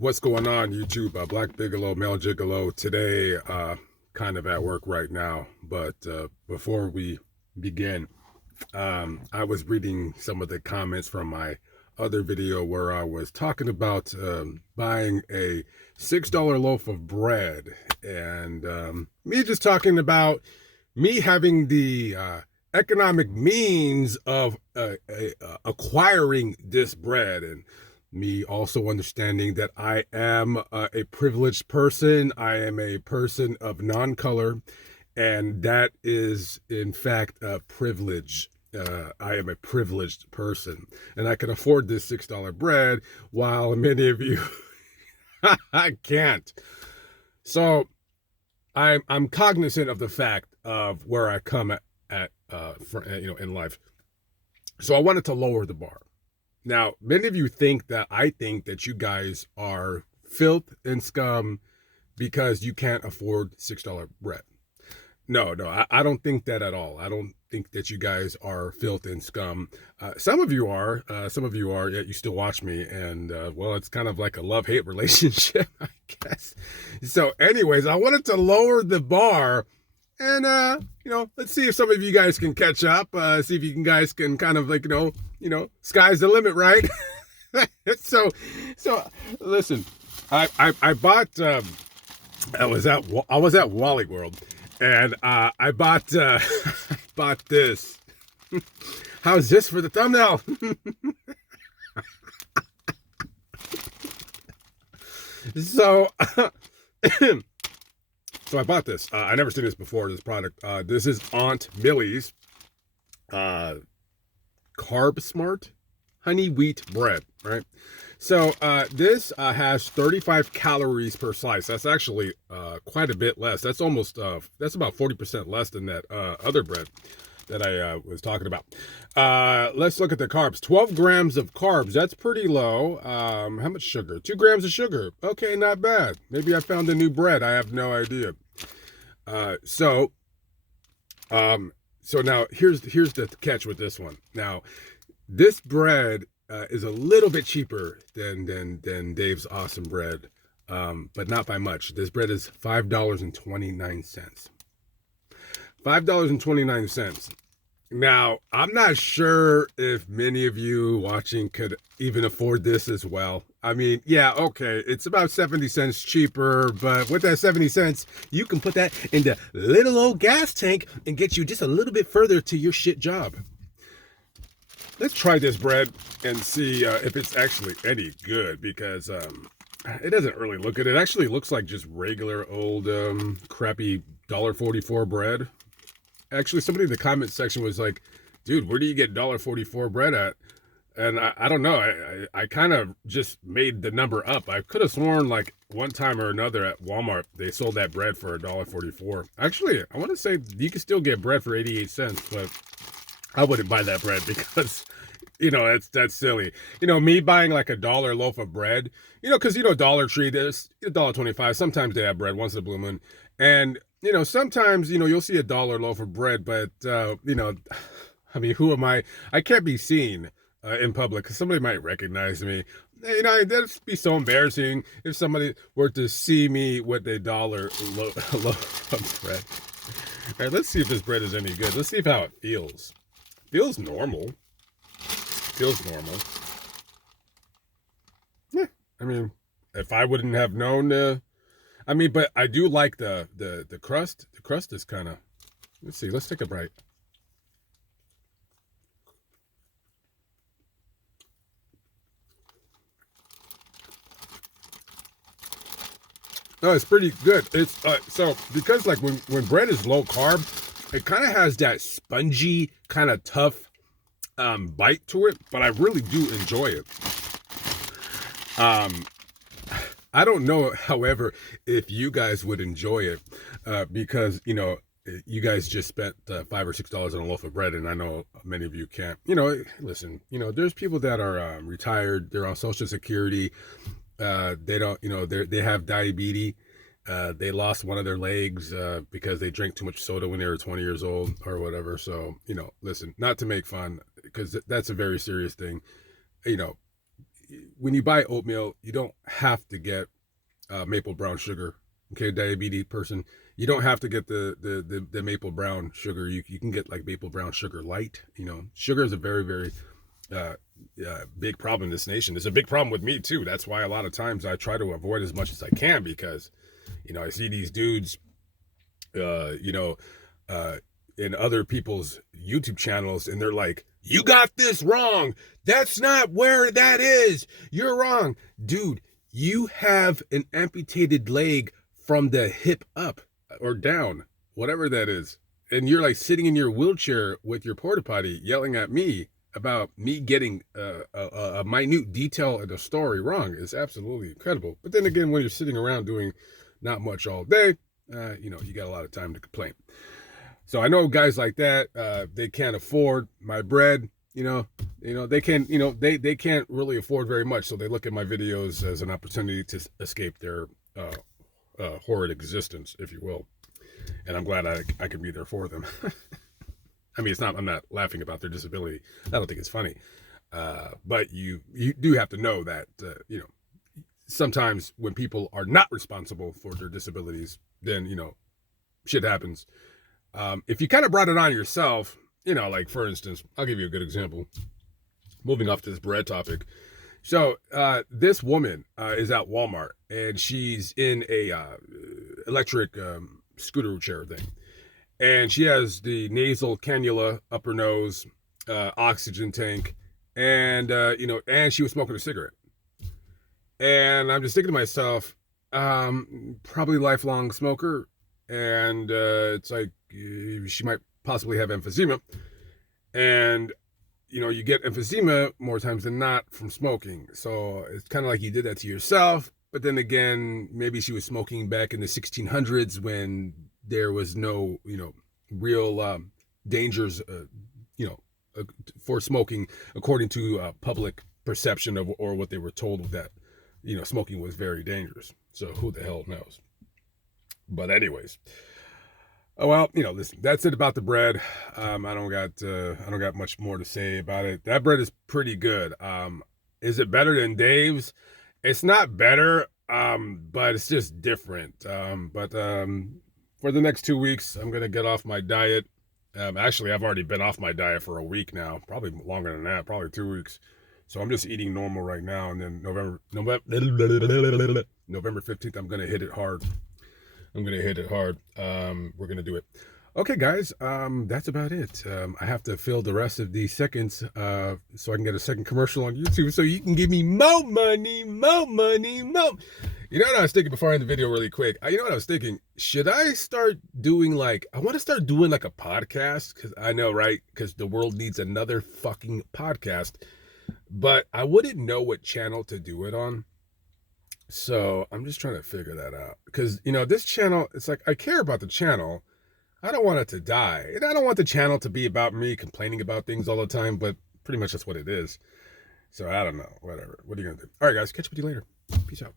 What's going on, YouTube? Black Bigelow, Male Gigolo. Today, kind of at work right now. But before we begin, I was reading some of the comments from my other video where I was talking about buying a $6 loaf of bread. And me just talking about me having the economic means of acquiring this bread, and me also understanding that I am a privileged person. I am a person of non-color, and that is in fact a privilege. I am a privileged person, and I can afford this $6 bread, while many of you I can't. So I'm cognizant of the fact of where I come at in life. So I wanted to lower the bar. Now, many of you think that I think that you guys are filth and scum because you can't afford $6 bread. No, I don't think that at all. I don't think that you guys are filth and scum. Some of you are. Yet you still watch me, and well, it's kind of like a love-hate relationship, I guess. So, anyways, I wanted to lower the bar. And, let's see if some of you guys can catch up. See if you guys can kind of like, sky's the limit, right? so listen, I bought, I was at Wally World, and I bought, I bought this. How's this for the thumbnail? So, So I bought this. I never seen this before, this product. This is Aunt Millie's Carb Smart honey wheat bread, right? So this has 35 calories per slice. That's actually quite a bit less. That's almost, that's about 40% less than that other bread that I was talking about. Let's look at the carbs. 12 grams of carbs. That's pretty low. How much sugar? 2 grams of sugar. Okay, not bad. Maybe I found a new bread. I have no idea. So now here's the catch with this one. Now, this bread is a little bit cheaper than Dave's awesome bread, but not by much. This bread is $5.29. $5.29. Now, I'm not sure if many of you watching could even afford this as well. I mean, yeah, okay, it's about 70 cents cheaper, but with that 70 cents, you can put that in the little old gas tank and get you just a little bit further to your shit job. Let's try this bread and see if it's actually any good, because it doesn't really look good. It actually looks like just regular old crappy $1.44 bread. Actually, somebody in the comment section was like, dude, where do you get $1.44 bread at? And I don't know. I kind of just made the number up. I could have sworn like one time or another at Walmart, they sold that bread for $1.44. Actually, I want to say you can still get bread for 88 cents, but I wouldn't buy that bread because, that's silly. Me buying like $1 loaf of bread, because, Dollar Tree, there's $1.25. Sometimes they have bread once in a blue moon. And, sometimes, you'll see $1 loaf of bread, but, I mean, who am I? I can't be seen in public because somebody might recognize me. That'd be so embarrassing if somebody were to see me with a $1 loaf of bread. All right, let's see if this bread is any good. Let's see how it feels. Feels normal. Feels normal. Yeah, I mean, if I wouldn't have known, but I do like the crust. The crust is kind of, let's see, let's take a bite. No, it's pretty good. It's so because like when bread is low carb, it kind of has that spongy kind of tough bite to it, but I really do enjoy it. I don't know, however, if you guys would enjoy it, because you guys just spent $5 or $6 on a loaf of bread, and I know many of you can't. Listen, there's people that are retired, they're on Social Security, they don't, they have diabetes. They lost one of their legs because they drank too much soda when they were 20 years old or whatever. So, listen, not to make fun, because that's a very serious thing. when you buy oatmeal, you don't have to get maple brown sugar. Okay, diabetes person, you don't have to get the maple brown sugar. You can get like maple brown sugar light. You know, sugar is a very, very uh, big problem in this nation. It's a big problem with me too. That's why a lot of times I try to avoid as much as I can, because, you know, I see these dudes, you know, in other people's YouTube channels, and they're like, "You got this wrong. That's not where that is. You're wrong." Dude, you have an amputated leg from the hip up or down, whatever that is. And you're like sitting in your wheelchair with your porta potty yelling at me about me getting a minute detail in a story wrong is absolutely incredible. But then again, when you're sitting around doing not much all day, you know, you got a lot of time to complain. So I know guys like that, they can't afford my bread. You know, they can, you know, they can't really afford very much. So they look at my videos as an opportunity to escape their horrid existence, if you will. And I'm glad I can be there for them. I mean, I'm not laughing about their disability. I don't think it's funny. But you do have to know that, you know, sometimes when people are not responsible for their disabilities, then, you know, shit happens. If you kind of brought it on yourself, you know, like for instance, I'll give you a good example. Moving off to this bread topic. So this woman is at Walmart, and she's in a electric scooter chair thing. And she has the nasal cannula up her nose, oxygen tank, and, you know, and she was smoking a cigarette. And I'm just thinking to myself, probably lifelong smoker. And it's like she might possibly have emphysema. And, you know, you get emphysema more times than not from smoking. So it's kind of like you did that to yourself. But then again, maybe she was smoking back in the 1600s when there was no, you know, real dangers, you know, for smoking, according to public perception of, or what they were told, that, you know, smoking was very dangerous. So who the hell knows? But anyways, oh well, you know, listen, that's it about the bread. I don't got much more to say about it. That bread is pretty good. Is it better than Dave's? It's not better, but it's just different. But for the next 2 weeks, I'm gonna get off my diet. Actually, I've already been off my diet for a week now, probably longer than that, probably 2 weeks. So I'm just eating normal right now, and then November 15th, I'm gonna hit it hard. We're gonna do it. Okay, guys, that's about it. I have to fill the rest of these seconds so I can get a second commercial on YouTube so you can give me more money, more money, more. You know what I was thinking before I end the video really quick? You know what I was thinking? Should I start doing like, I want to start doing like a podcast, because I know, right? Because the world needs another fucking podcast. But I wouldn't know what channel to do it on. So I'm just trying to figure that out. Because, you know, this channel, it's like, I care about the channel. I don't want it to die. And I don't want the channel to be about me complaining about things all the time, but pretty much that's what it is. So I don't know. Whatever. What are you going to do? All right, guys. Catch up with you later. Peace out.